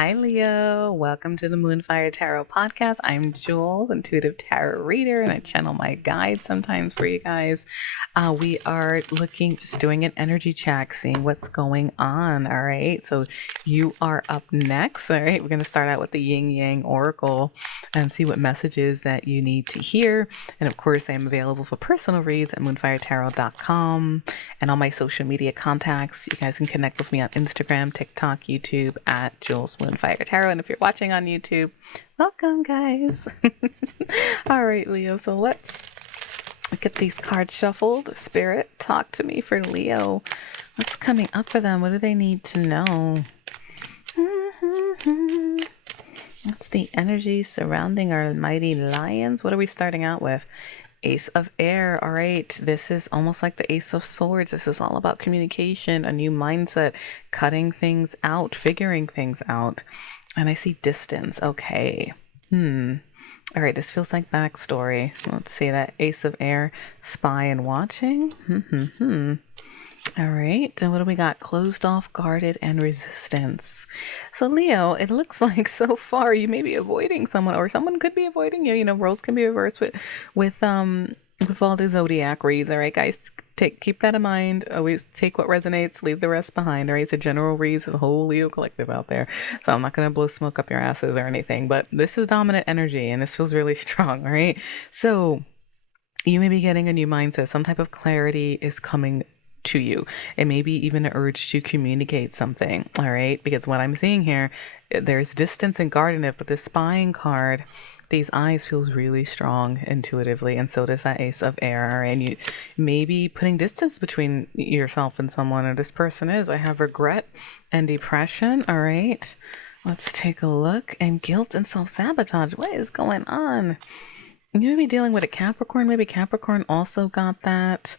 Hi, Leo. Welcome to the Moonfire Tarot podcast. I'm Jules, intuitive tarot reader, and I channel my guides sometimes for you guys. We are just doing an energy check, seeing what's going on. All right. So you are up next. All right. We're going to start out with the Yin Yang Oracle and see what messages that you need to hear. And of course, I am available for personal reads at moonfiretarot.com and all my social media contacts. You guys can connect with me on Instagram, TikTok, YouTube at Jules Moonfire Tarot. And if you're watching on YouTube, welcome, guys. All right, Leo. So let's get these cards shuffled. Spirit, talk to me for Leo. What's coming up for them? What do they need to know? What's the energy surrounding our mighty lions? What are we starting out with? Ace of Air. All right. This is almost like the Ace of Swords. This is all about communication, a new mindset, cutting things out, figuring things out. And I see distance. Okay. All right. This feels like backstory. Let's see that Ace of Air, spy and watching. All right. And what do we got? Closed off, guarded, and resistance. So Leo, it looks like so far you may be avoiding someone, or someone could be avoiding you. You know, roles can be reversed with all the zodiac reads. All right, guys, keep that in mind. Always take what resonates, leave the rest behind. All right, it's a general reads, the whole Leo collective out there. So I'm not gonna blow smoke up your asses or anything, but this is dominant energy, and this feels really strong. All right, so you may be getting a new mindset. Some type of clarity is coming to you. It may be even an urge to communicate something. All right, because what I'm seeing here, there's distance and guardian, but this spying card, these eyes feels really strong intuitively, and so does that Ace of Air. All right, and you may be putting distance between yourself and someone, or this person is. I have regret and depression. All right, let's take a look. And guilt and self-sabotage. What is going on? You may be dealing with a Capricorn. Maybe Capricorn also got that.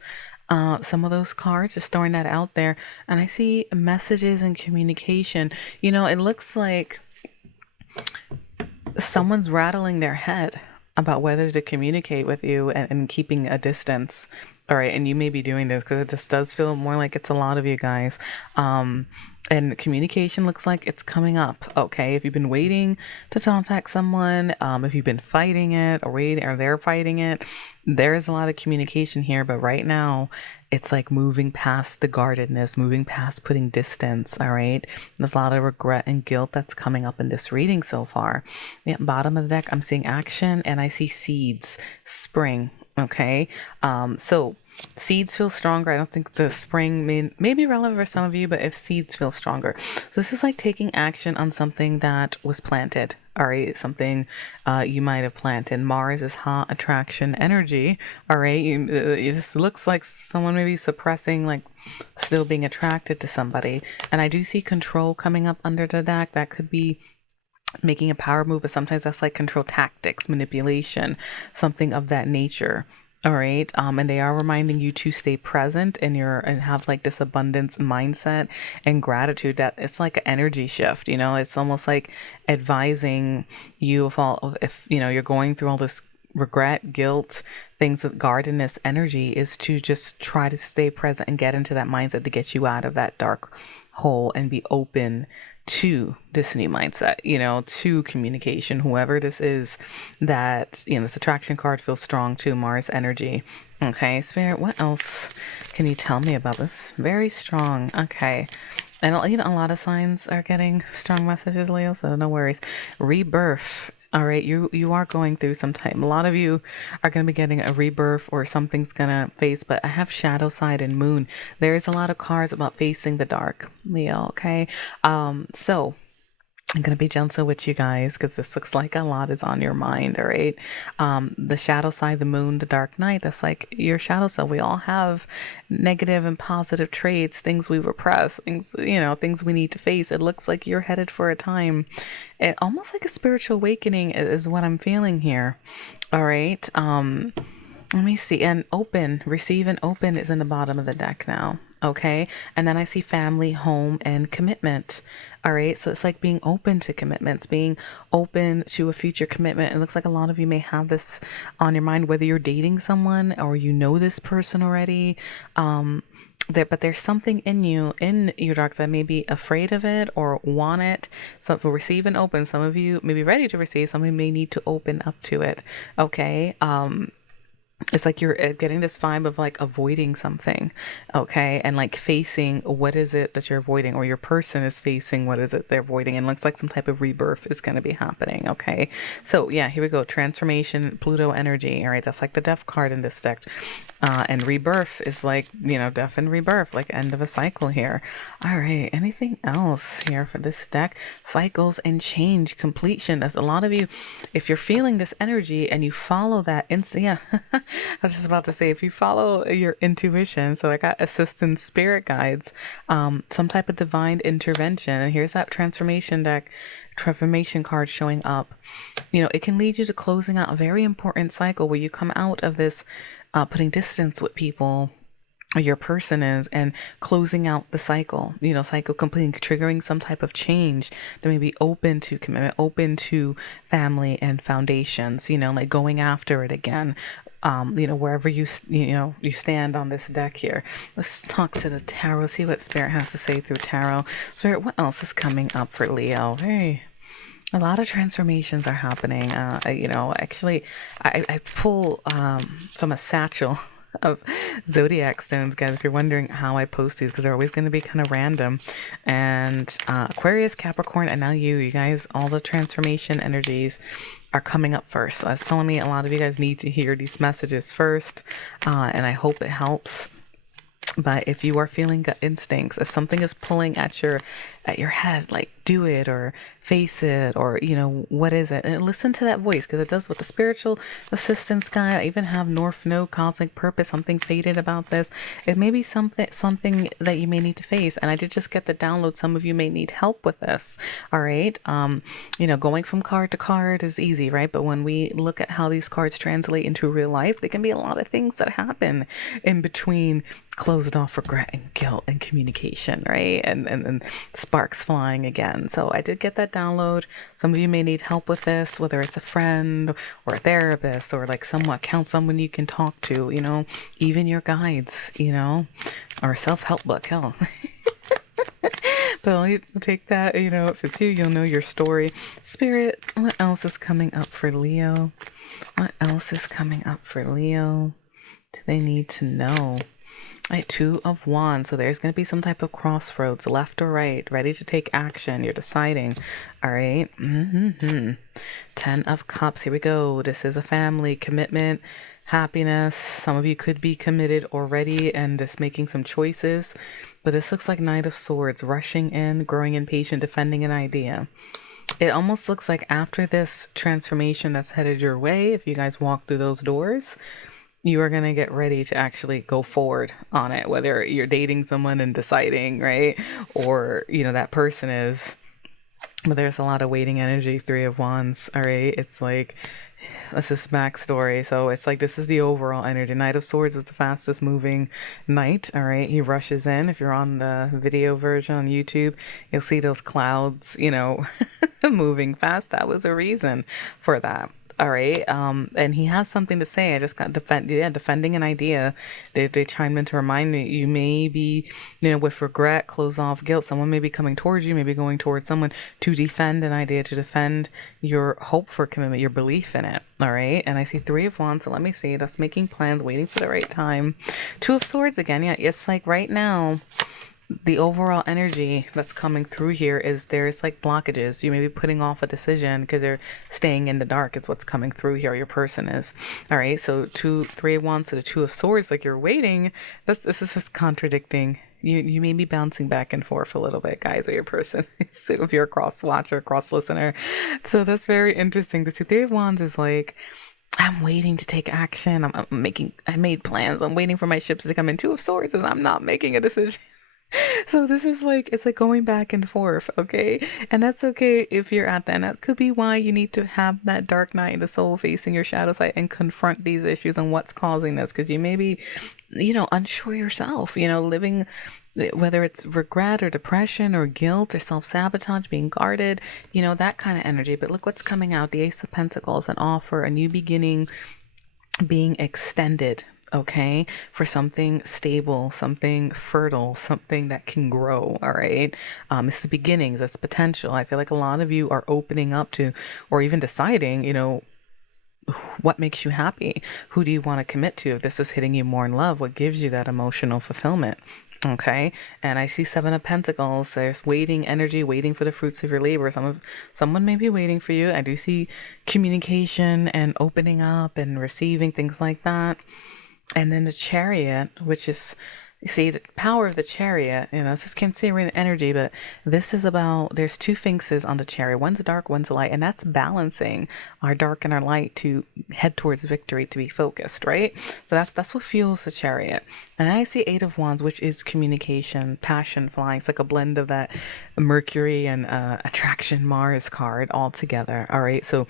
Some of those cards, just throwing that out there. And I see messages and communication. You know, it looks like someone's rattling their head about whether to communicate with you and keeping a distance. All right, and you may be doing this because it just does feel more like it's a lot of you guys. And communication looks like it's coming up. Okay, if you've been waiting to contact someone, if you've been fighting it or waiting, or they're fighting it, there's a lot of communication here. But right now, it's like moving past the guardedness, moving past putting distance. All right, there's a lot of regret and guilt that's coming up in this reading so far. Yeah, bottom of the deck, I'm seeing action and I see seeds, spring. Okay, so seeds feel stronger. I don't think the spring may be relevant for some of you, but if seeds feel stronger. So this is like taking action on something that was planted. All right, something you might have planted. Mars is hot attraction energy. All right, it just looks like someone may be suppressing, like still being attracted to somebody. And I do see control coming up under the deck. That could be making a power move, but sometimes that's like control tactics, manipulation, something of that nature. All right. And they are reminding you to stay present and have like this abundance mindset and gratitude, that it's like an energy shift. You know, it's almost like advising you if you know, you're going through all this regret, guilt, things with guardedness energy, is to just try to stay present and get into that mindset to get you out of that dark hole and be open to this new mindset, you know, to communication, whoever this is, that, you know, this attraction card feels strong too, Mars energy. Okay, Spirit, what else can you tell me about this? Very strong. Okay. And, you know, a lot of signs are getting strong messages, Leo, so no worries. Rebirth. All right, you are going through some time. A lot of you are going to be getting a rebirth, or something's going to face, but I have shadow side and moon. There's a lot of cards about facing the dark, Leo, okay? So I'm going to be gentle with you guys because this looks like a lot is on your mind, all right? The shadow side, the moon, the dark night, that's like your shadow side. We all have negative and positive traits, things we repress, things, you know, things we need to face. It looks like you're headed for a time, almost like a spiritual awakening is what I'm feeling here, all right? Let me see. And open, receive and open is in the bottom of the deck now. Okay. And then I see family, home, and commitment. All right. So it's like being open to commitments, being open to a future commitment. It looks like a lot of you may have this on your mind, whether you're dating someone or you know this person already. But there's something in your dark side may be afraid of it or want it. So for receive and open, some of you may be ready to receive, some of you may need to open up to it. Okay. It's like you're getting this vibe of like avoiding something, okay, and like facing what is it that you're avoiding, or your person is facing what is it they're avoiding, and looks like some type of rebirth is going to be happening. Okay, so yeah, here we go. Transformation, Pluto energy. All right, that's like the death card in this deck, and rebirth is like, death and rebirth, like end of a cycle here. All right, anything else here for this deck? Cycles and change, completion. That's a lot of you. If you're feeling this energy and you follow that, yeah. I was just about to say, if you follow your intuition, so I got assistant spirit guides, some type of divine intervention, and here's that transformation deck, transformation card showing up. It can lead you to closing out a very important cycle where you come out of this putting distance with people, or your person is, and closing out the cycle, cycle completing, triggering some type of change that may be open to commitment, open to family and foundations, like going after it again. Wherever you stand on this deck here. Let's talk to the tarot, see what Spirit has to say through tarot. Spirit, what else is coming up for Leo? Hey, a lot of transformations are happening. Actually, I pull from a satchel of zodiac stones, guys, if you're wondering how I post these, because they're always going to be kind of random. And Aquarius, Capricorn, and now you guys, all the transformation energies are coming up first. So that's telling me a lot of you guys need to hear these messages first, and I hope it helps. But if you are feeling gut instincts, if something is pulling at your head, like do it or face it, or what is it, and listen to that voice, because it does with the spiritual assistance guide. I even have North Node, cosmic purpose, something fated about this. It may be something that you may need to face, and I did just get the download. Some of you may need help with this. All right, going from card to card is easy, right? But when we look at how these cards translate into real life, there can be a lot of things that happen in between closed off regret and guilt and communication, right? And sparks flying again. So I did get that download. Some of you may need help with this, whether it's a friend or a therapist, or like someone you can talk to, even your guides, or a self-help book, hell. But you'll take that, if it's you, you'll know your story. Spirit, what else is coming up for Leo? What else is coming up for Leo? Do they need to know? Right, Two of Wands. So there's going to be some type of crossroads, left or right, ready to take action. You're deciding. All right. 10 of Cups. Here we go. This is a family commitment, happiness. Some of you could be committed already and just making some choices. But this looks like Knight of Swords, rushing in, growing impatient, defending an idea. It almost looks like after this transformation that's headed your way, if you guys walk through those doors, you are going to get ready to actually go forward on it, whether you're dating someone and deciding, right? Or, that person is. But there's a lot of waiting energy, 3 of Wands, all right? It's like, this is backstory. So it's like, this is the overall energy. Knight of Swords is the fastest moving knight, all right? He rushes in. If you're on the video version on YouTube, you'll see those clouds, moving fast. That was a reason for that. All right. And he has something to say. I just got defending an idea. They chimed in to remind me, you may be, with regret, close off, guilt. Someone may be coming towards you, maybe going towards someone to defend an idea, to defend your hope for commitment, your belief in it. All right. And I see 3 of Wands. So let me see. That's making plans, waiting for the right time. 2 of Swords again. Yeah. It's like right now, the overall energy that's coming through here is there's like blockages. You may be putting off a decision because they're staying in the dark. It's what's coming through here. Your person is. All right. So 3 of Wands to the 2 of Swords, like you're waiting. This is just contradicting. You may be bouncing back and forth a little bit, guys, or your person. So if you're a cross watcher, cross listener. So that's very interesting. The 3 of Wands is like, I'm waiting to take action. I made plans. I'm waiting for my ships to come in. 2 of Swords is I'm not making a decision. So this is like, it's like going back and forth, okay? And that's okay if you're at that. And that could be why you need to have that dark night in the soul facing your shadow side and confront these issues and what's causing this. Because you may be, unsure yourself, living, whether it's regret or depression or guilt or self-sabotage, being guarded, that kind of energy. But look what's coming out. The Ace of Pentacles, an offer, a new beginning, being extended. okay, for something stable, something fertile, something that can grow. All right. It's the beginnings, it's potential. I feel like a lot of you are opening up to, or even deciding, what makes you happy? Who do you want to commit to? If this is hitting you more in love, what gives you that emotional fulfillment? Okay. And I see Seven of Pentacles. There's waiting energy, waiting for the fruits of your labor. Someone may be waiting for you. I do see communication and opening up and receiving, things like that. And then the Chariot, which is, you see, the power of the Chariot, this is Cancerian energy, but this is about, there's two faces on the Chariot. One's dark, one's light, and that's balancing our dark and our light to head towards victory, to be focused, right? So that's what fuels the Chariot. And I see Eight of Wands, which is communication, passion, flying. It's like a blend of that Mercury and attraction Mars card all together, all right? So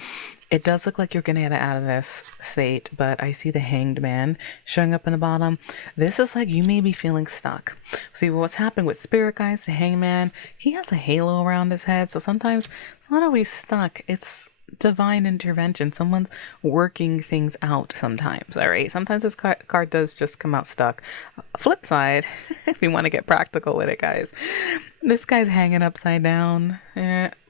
it does look like you're going to get out of this state, but I see the Hanged Man showing up in the bottom. This is like you may be feeling stuck. See, what's happening with Spirit Guys, the Hanged Man, he has a halo around his head, so sometimes it's not always stuck. It's divine intervention. Someone's working things out sometimes, all right? Sometimes this card does just come out stuck. Flip side, if you want to get practical with it, guys, this guy's hanging upside down,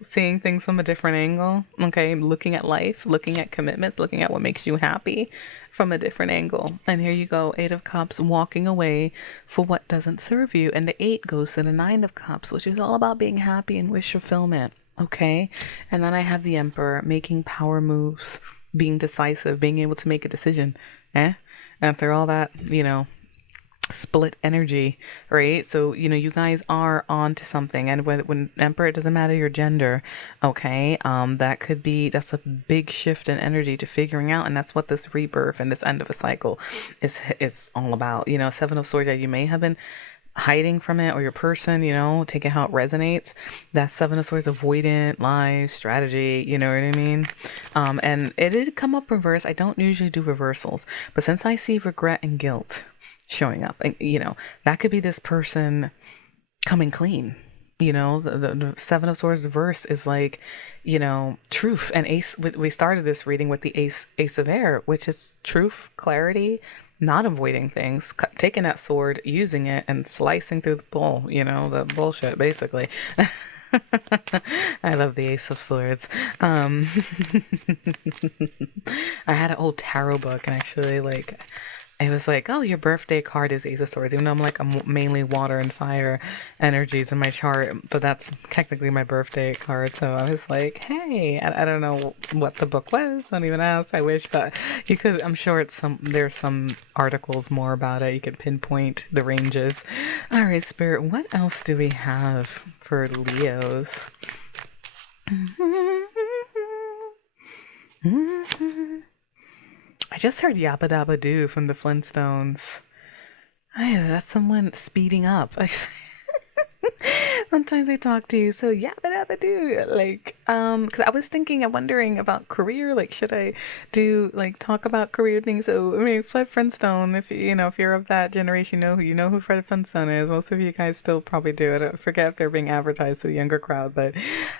seeing things from a different angle, okay? Looking at life, looking at commitments, looking at what makes you happy from a different angle. And here you go, Eight of Cups, walking away for what doesn't serve you. And the 8 goes to the 9 of Cups, which is all about being happy and wish fulfillment. Okay. And then I have the Emperor making power moves, being decisive, being able to make a decision. After all that, split energy, right? So, you guys are on to something. And when Emperor, it doesn't matter your gender. Okay. That's a big shift in energy to figuring out. And that's what this rebirth and this end of a cycle is all about. Seven of Swords, you may have been hiding from it, or your person, taking how it resonates. That Seven of Swords, avoidant, lies, strategy, you know what I mean? And it did come up reverse. I don't usually do reversals, but since I see regret and guilt showing up, and that could be this person coming clean. The Seven of Swords verse is like, truth and ace. We started this reading with the ace of air, which is truth, clarity, not avoiding things, taking that sword, using it, and slicing through the bull, the bullshit, basically. I love the Ace of Swords. I had an old tarot book, and actually, it was like, oh, your birthday card is Ace of Swords, even though I'm mainly water and fire energies in my chart, but that's technically my birthday card. So I was like, hey, I don't know what the book was. Don't even ask. I wish, but you could. I'm sure there's some articles more about it. You could pinpoint the ranges. All right, Spirit. What else do we have for Leos? I just heard Yabba Dabba Doo from the Flintstones. That's someone speeding up. Sometimes I talk to you, so yabba dabba do. Because I was thinking and wondering about career. Should I do talk about career things? So Fred Flintstone. If if you're of that generation, you know who Fred Flintstone is. Most of you guys still probably do. I don't forget if they're being advertised to the younger crowd, but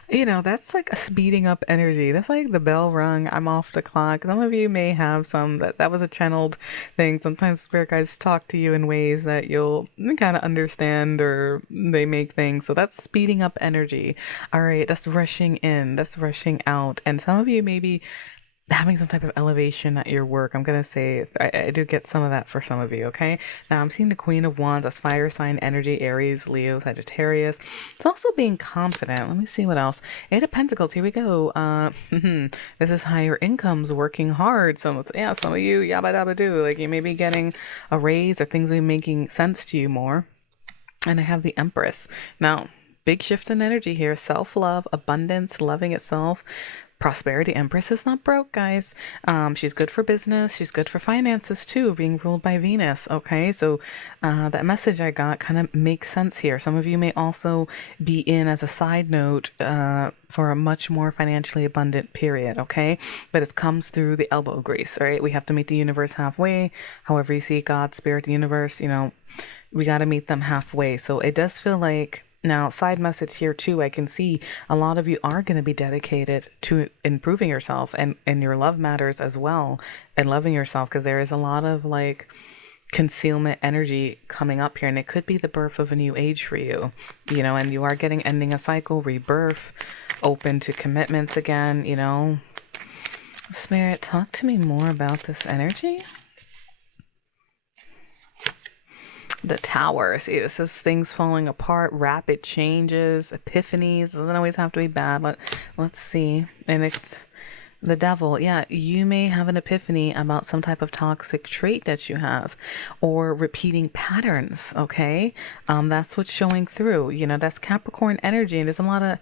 that's like a speeding up energy. That's like the bell rung. I'm off the clock. Some of you may have some that was a channeled thing. Sometimes spirit guides talk to you in ways that you'll kind of understand, or they make things. So that's speeding up energy. All right, that's rushing in, that's rushing out. And some of you may be having some type of elevation at your work. I'm gonna say I do get some of that for some of you. Okay, now I'm seeing the Queen of Wands. That's fire sign energy: Aries, Leo, Sagittarius. It's also being confident. Let me see what else. Eight of Pentacles, here we go. This is higher incomes, working hard. Some of you yabba dabba do, you may be getting a raise, or things will be making sense to you more. And I have the Empress. Now, big shift in energy here. Self-love, abundance, loving itself. Prosperity. Empress is not broke, guys. She's good for business. She's good for finances too, being ruled by Venus. Okay, so that message I got kind of makes sense here. Some of you may also be in, as a side note, for a much more financially abundant period. Okay, but it comes through the elbow grease, right? We have to meet the universe halfway. However you see God, spirit, the universe, we got to meet them halfway. So it does feel like, now, side message here too, I can see a lot of you are going to be dedicated to improving yourself and your love matters as well, and loving yourself, because there is a lot of concealment energy coming up here, and it could be the birth of a new age for you, and you are getting ending a cycle, rebirth, open to commitments again, Spirit, talk to me more about this energy. The Tower. See, this is things falling apart, rapid changes, epiphanies. Doesn't always have to be bad. Let's see. And it's the Devil. Yeah, you may have an epiphany about some type of toxic trait that you have, or repeating patterns. Okay, that's what's showing through. That's Capricorn energy, and there's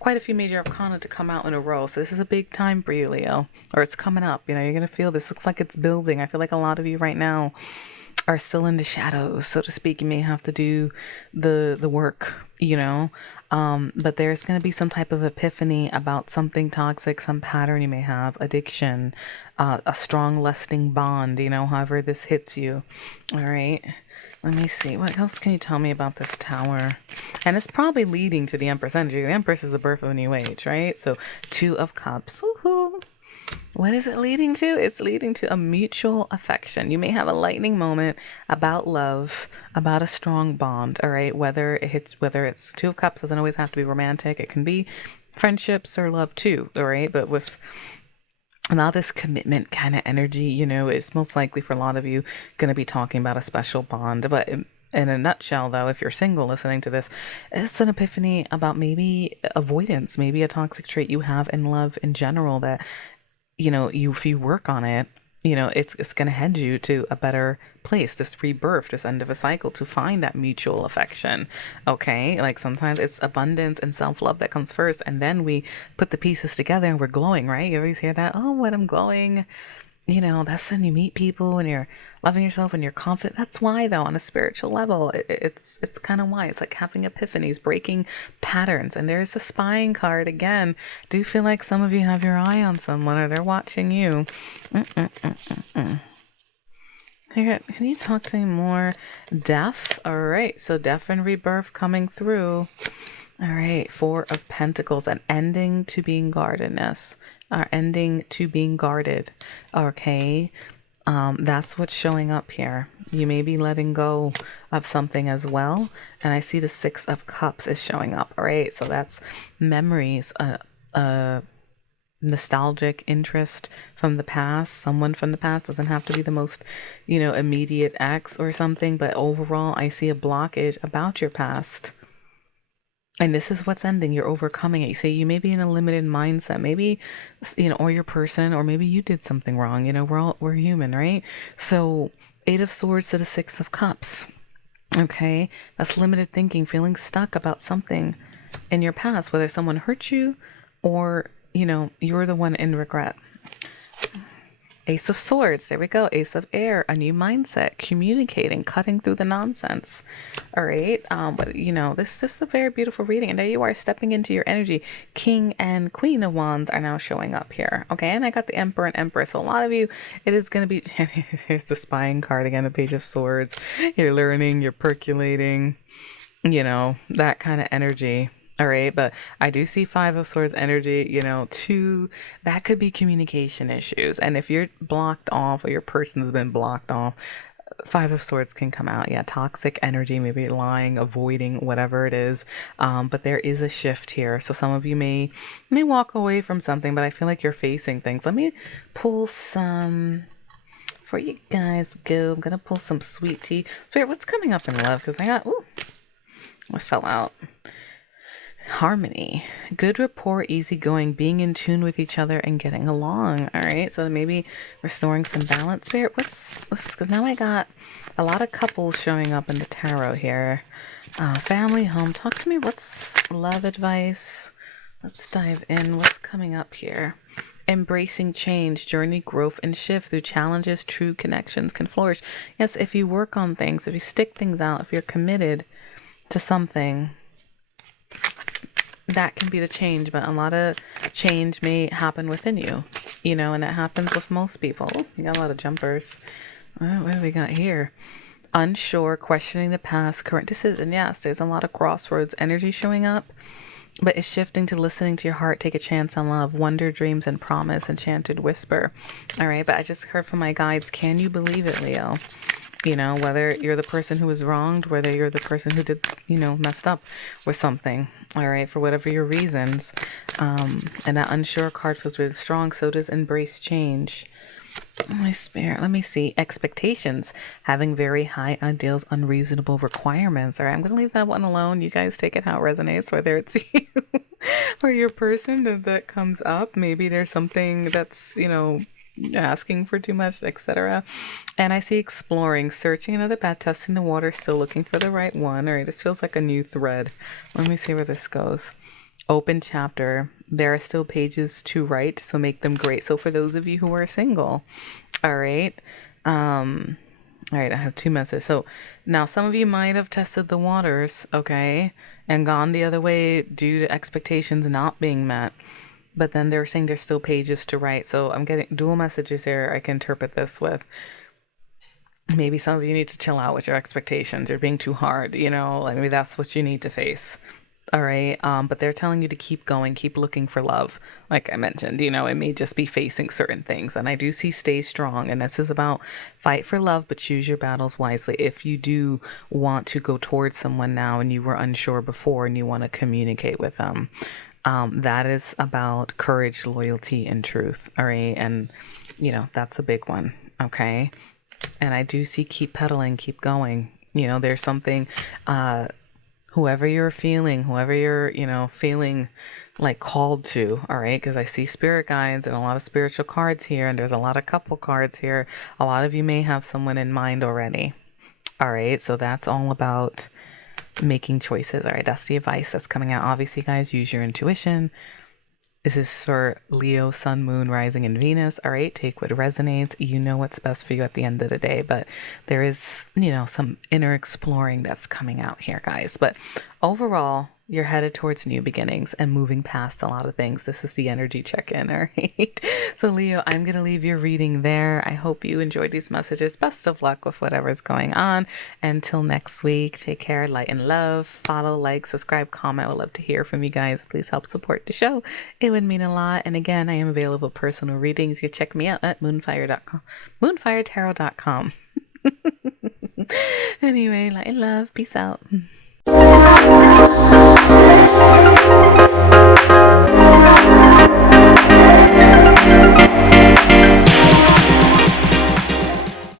quite a few major arcana to come out in a row. So this is a big time for you, Leo, or it's coming up. You're gonna feel this. Looks like it's building. I feel like a lot of you right now are still in the shadows, so to speak. You may have to do the work, but there's going to be some type of epiphany about something toxic, some pattern you may have, addiction, a strong lusting bond, however this hits you. All right, let me see, what else can you tell me about this Tower? And it's probably leading to the Empress energy. The Empress is the birth of a new age, right? So 2 of Cups. Woohoo! What is it leading to? It's leading to a mutual affection. You may have a lightning moment about love, about a strong bond, all right? Whether it's 2 of Cups, doesn't always have to be romantic. It can be friendships or love too, all right? But with now this commitment kind of energy, it's most likely for a lot of you going to be talking about a special bond. But in a nutshell, though, if you're single listening to this, it's an epiphany about maybe avoidance, maybe a toxic trait you have in love in general that if you work on it, it's going to head you to a better place, this rebirth, this end of a cycle, to find that mutual affection. Okay, like sometimes it's abundance and self-love that comes first, and then we put the pieces together and we're glowing, right? You always hear that, oh, when I'm glowing, that's when you meet people and you're loving yourself and you're confident. That's why, though, on a spiritual level, it's kind of why. It's like having epiphanies, breaking patterns. And there's the spying card again. Do you feel like some of you have your eye on someone or they're watching you? Here, can you talk to me more? Death. All right, so death and rebirth coming through. All right, 4 of Pentacles, an ending to being guardedness, or ending to being guarded. Okay, that's what's showing up here. You may be letting go of something as well. And I see the 6 of Cups is showing up. All right, so that's memories, nostalgic interest from the past. Someone from the past, doesn't have to be the most, immediate ex or something, but overall I see a blockage about your past. And this is what's ending. You're overcoming it. You say you may be in a limited mindset, maybe, or your person, or maybe you did something wrong. We're human, right? So 8 of Swords to the 6 of Cups. Okay, that's limited thinking, feeling stuck about something in your past, whether someone hurt you or you're the one in regret. Ace of Swords, there we go. Ace of Air, a new mindset, communicating, cutting through the nonsense. All right, but this is a very beautiful reading, and there you are stepping into your energy. King and Queen of Wands are now showing up here. Okay, and I got the Emperor and Empress. So a lot of you, it is going to be. Here's the spying card again, the Page of Swords. You're learning, you're percolating, that kind of energy. All right, but I do see 5 of Swords energy, 2, that could be communication issues. And if you're blocked off or your person's been blocked off, 5 of Swords can come out. Yeah, toxic energy, maybe lying, avoiding, whatever it is. But there is a shift here. So some of you may walk away from something, but I feel like you're facing things. Let me pull some for you guys. I'm going to pull some sweet tea. Spirit, what's coming up in love? Because I fell out. Harmony, good rapport, easygoing, being in tune with each other and getting along. All right, so maybe restoring some balance. Spirit, because now I got a lot of couples showing up in the tarot here. Family, home, talk to me. What's love advice? Let's dive in. What's coming up here? Embracing change, journey, growth, and shift through challenges. True connections can flourish. Yes, if you work on things, if you stick things out, if you're committed to something, that can be the change. But a lot of change may happen within you, and it happens with most people. You got a lot of jumpers. What do we got here? Unsure, questioning the past, current decision. Yes, there's a lot of crossroads energy showing up, but it's shifting to listening to your heart. Take a chance on love, wonder, dreams, and promise. Enchanted whisper. All right, but I just heard from my guides. Can you believe it, Leo? Whether you're the person who was wronged, whether you're the person who did, messed up with something, all right, for whatever your reasons. And that unsure card feels really strong. So does embrace change. My spirit, let me see. Expectations, having very high ideals, unreasonable requirements. All right, I'm going to leave that one alone. You guys take it how it resonates, whether it's you or your person that comes up. Maybe there's something that's, asking for too much, etc. And I see exploring, searching another path, testing the water, still looking for the right one. All right, this feels like a new thread. Let me see where this goes. Open chapter. There are still pages to write, so make them great. So for those of you who are single, all right. All right, I have 2 messages. So now some of you might have tested the waters, okay, and gone the other way due to expectations not being met. But then they're saying there's still pages to write. So I'm getting dual messages here. I can interpret this with maybe some of you need to chill out with your expectations. You're being too hard, maybe that's what you need to face. All right. But they're telling you to keep going, keep looking for love. Like I mentioned, it may just be facing certain things. And I do see stay strong. And this is about fight for love, but choose your battles wisely. If you do want to go towards someone now and you were unsure before and you want to communicate with them, that is about courage, loyalty, and truth. All right. And, that's a big one. Okay. And I do see keep pedaling, keep going. There's something, whoever you're feeling like called to, all right, because I see spirit guides and a lot of spiritual cards here, and there's a lot of couple cards here. A lot of you may have someone in mind already. All right, so that's all about making choices. All right, that's the advice that's coming out. Obviously, guys, use your intuition. This is for Leo, Sun, Moon, Rising, and Venus. All right, take what resonates. You know what's best for you at the end of the day. But there is, some inner exploring that's coming out here, guys. But overall, you're headed towards new beginnings and moving past a lot of things. This is the energy check-in, all right? So, Leo, I'm going to leave your reading there. I hope you enjoyed these messages. Best of luck with whatever's going on. Until next week, take care, light and love. Follow, like, subscribe, comment. I would love to hear from you guys. Please help support the show. It would mean a lot. And again, I am available for personal readings. You can check me out at moonfire.com, moonfiretarot.com. Anyway, light and love. Peace out.